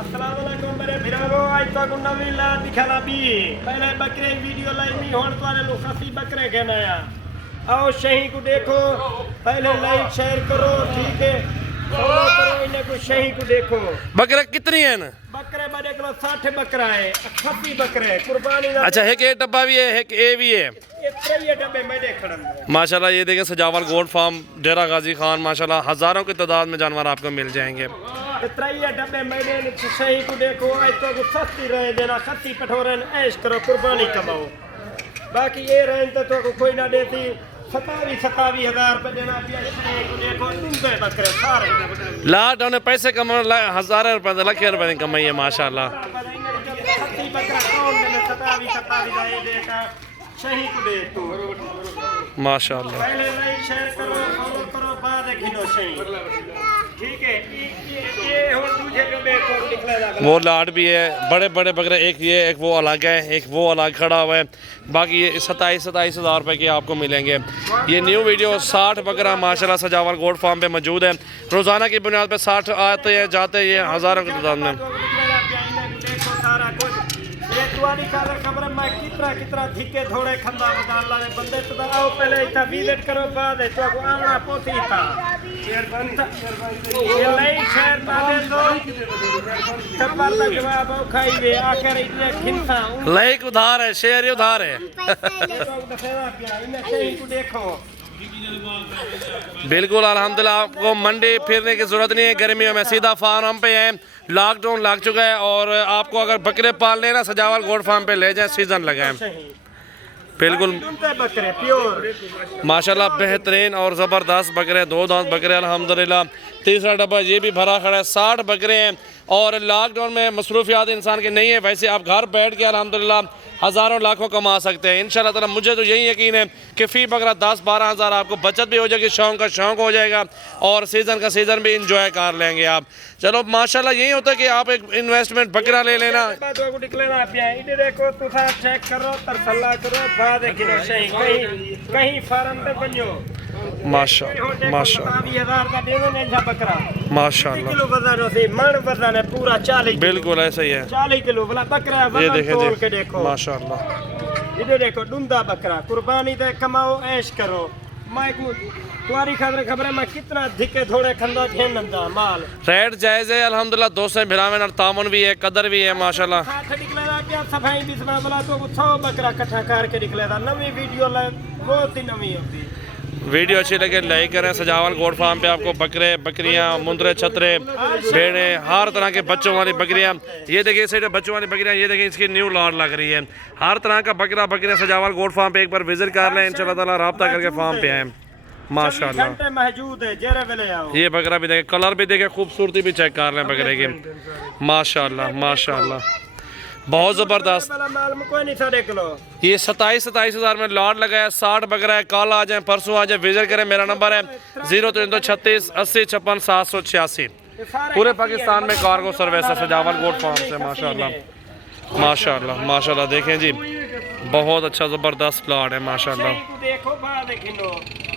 अस्सलाम वालेकुम मेरे भिरावो आज तक नवी ला दिखाला भी पहले बकरे वीडियो लाई नहीं होन तुम्हारे लोग खसी बकरे कहना है आओ शही को देखो पहले लाइक शेयर करो ठीक है फॉलो करो इन्हें को शही को देखो बकरा कितनी है ना बकरे बड़े किलो 60 बकरा है 80 बकरे कुर्बानी अच्छा है कि ए डब्बा भी है एक ए भी है ये त्रय डब्बे में देखड़न माशाल्लाह ये देखें सजावल गोल्ड फार्म डेरा गाजी खान माशाल्लाह हजारों की तादाद में जानवर आपको मिल जाएंगे त्रय डब्बे में सही को देखो आज तो सस्ती रहे देना खत्ती पठोरन ऐश करो कुर्बानी कमाओ बाकी ये रहें तो कोई ना देती 27,000 रुपये देना देखो दूसरे बकरे सारे लाट उन्हें पैसे कमाने हज़ारों रुपए लाख रुपए कमाई है माशाल्लाह माशाल्लाह पहले लाइक शेयर करो फॉलो करो बाद किलो सही ठीक है ये हो दूसरे डब्बे को निकलेगा वो लाट भी है बड़े बड़े बकरे एक ये एक वो अलग है एक वो अलग खड़ा हुआ है बाकी ये 27,000 रुपये के आपको मिलेंगे ये न्यू वीडियो 60 बकरा माशाल्लाह सजावल गोल्ड फार्म पे मौजूद है रोज़ाना की बुनियाद पे 60 आते हैं जाते हैं ये हज़ारों की तादाद में खबर मैं कितना धिके थोड़े खंदा बगाला ने बंदे तो आओ पहले इतना विजिट करो बाद तो को आना पोती था ये लाइक शेयर बादे दो तब तक जवाब खाई वे आखिर इतने खिंसा लाइक उधार है शेयर ही उधार है देखो बिल्कुल अल्हम्दुलिल्लाह आपको मंडी फिरने की ज़रूरत नहीं है गर्मियों में सीधा फार्म पे है लॉकडाउन लग चुका है और आपको अगर बकरे पालने ना सजावल गोल्ड फार्म पे ले जाए सीजन लगाए बिल्कुल बकरे प्योर माशाल्लाह बेहतरीन और ज़बरदस्त बकरे दो दांत बकरे अल्हम्दुलिल्लाह तीसरा डब्बा ये भी भरा खड़ा है 60 बकरे हैं और लॉकडाउन में मसरूफियात इंसान के नहीं है वैसे आप घर बैठ के अल्हम्दुलिल्लाह हज़ारों लाखों कमा सकते हैं इंशाल्लाह ताला मुझे तो यही यकीन है कि फ़ी बकरा 10-12 हज़ार आपको बचत भी हो जाएगी शौक़ का शौक़ हो जाएगा और सीज़न का सीज़न भी इंजॉय कर लेंगे आप चलो माशाल्लाह यही होता है कि आप एक इन्वेस्टमेंट बकरा ले लेना देखो तुसा चेक करो तरसल्ला करो बाद कहीं फार्म पे बनो माशाल्लाह माशाल्लाह बकरा माशाल्लाह किलो वजन होती मन वजन है पूरा 40 बिल्कुल ऐसा ही है 40 किलो वाला बकरा ये वजन तोल के देखें देखो माशाल्लाह इधर देखो डुंदा बकरा कुर्बानी दे कमाओ ऐश करो मैं तुम्हारी खबर है मैं कितना धिके थोड़े खंदा खेलंदा माल रेट जायज़ है अल्हम्दुलिल्लाह दोस्तों भिरावे नाल तामुन भी है कदर भी है माशाल्लाह सफाई बिस्मा वाला तो 100 बकरा इकट्ठा करके निकलेगा नवी वीडियो बहुत ही नवी होती वीडियो अच्छी लगे लाइक करें सजावल गोल्ड फार्म पे आपको बकरे बकरियां मुंदरे छतरे भेड़े हर तरह के बच्चों वाली बकरियां ये देखिए इस बच्चों वाली बकरियां ये देखिए इसकी न्यू लॉट लग रही है हर तरह का बकरियां सजावल गोल्ड फार्म पे एक बार विजिट कर लें इंशाल्लाह ताला राब्ता करके फार्म पे आए माशाल्लाह मौजूद है जरा वेले आओ ये बकरा भी देखें कलर भी देखें खूबसूरती भी चेक कर लें बकरे की माशाल्लाह माशाल्लाह बहुत ज़बरदस्त ये 27,000 में लॉट लगाया 60 बकरा है कल आ जाए परसों आ जाए विजिट करें मेरा नंबर है 0336 80 56 786 पूरे पाकिस्तान में कार्गो सर्विस है सजावल गोल्ड फार्म से माशाल्लाह माशाल्लाह माशाल्लाह देखें जी बहुत अच्छा ज़बरदस्त लॉट है माशाल्लाह देखो